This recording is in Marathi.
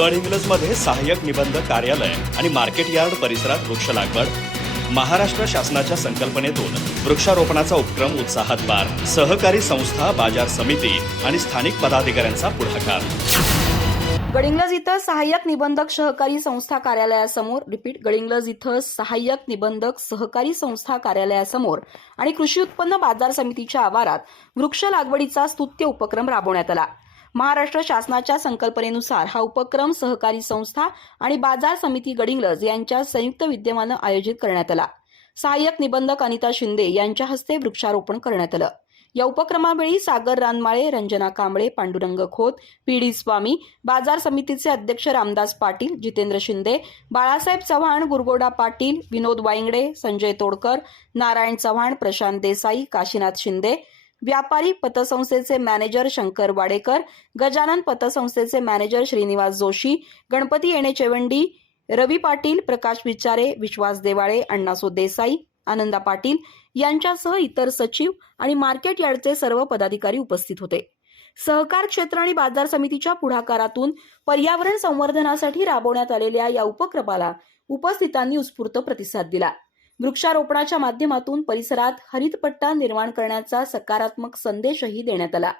गडहिंग्लजमध्ये सहाय्यक निबंधक कार्यालय आणि मार्केट यार्ड परिसरात वृक्ष लागवड. महाराष्ट्र शासनाच्या संकल्पनेतून वृक्षारोपणाचा उपक्रम उत्साहात पार सहकारी संस्था बाजार समिती आणि स्थानिक पदाधिकाऱ्यांचा पुढाकार. गडिंग्लज इथं सहाय्यक निबंधक सहकारी संस्था कार्यालयासमोर रिपीट गडिंग्लज इथं सहाय्यक निबंधक सहकारी संस्था कार्यालयासमोर आणि कृषी उत्पन्न बाजार समितीच्या आवारात वृक्ष लागवडीचा स्तुत्य उपक्रम राबवण्यात आला. महाराष्ट्र शासनाच्या संकल्पनेनुसार हा उपक्रम सहकारी संस्था आणि बाजार समिती गडिंगलज यांच्या संयुक्त विद्यमानं आयोजित करण्यात आला. सहाय्यक निबंधक अनिता शिंदे यांच्या हस्ते वृक्षारोपण करण्यात आलं. या उपक्रमावेळी सागर रानमाळे रंजना कांबळे पांडुरंग खोत पी डी स्वामी बाजार समितीचे अध्यक्ष रामदास पाटील जितेंद्र शिंदे बाळासाहेब चव्हाण गुरगोडा पाटील विनोद वाईंगडे संजय तोडकर नारायण चव्हाण प्रशांत देसाई काशीनाथ शिंदे व्यापारी पतसंस्थेचे मॅनेजर शंकर वाडेकर गजानन पतसंस्थेचे मॅनेजर श्रीनिवास जोशी गणपती येणे चेवंडी रवी पाटील प्रकाश विचारे विश्वास देवाळे अण्णासो देसाई आनंदा पाटील यांच्यासह इतर सचिव आणि मार्केट यार्डचे सर्व पदाधिकारी उपस्थित होते. सहकार क्षेत्र आणि बाजार समितीच्या पुढाकारातून पर्यावरण संवर्धनासाठी राबवण्यात आलेल्या या उपक्रमाला उपस्थितांनी उत्स्फूर्त प्रतिसाद दिला. वृक्षारोपणाच्या माध्यमातून परिसरात हरितपट्टा निर्माण करण्याचा सकारात्मक संदेशही देण्यात आला.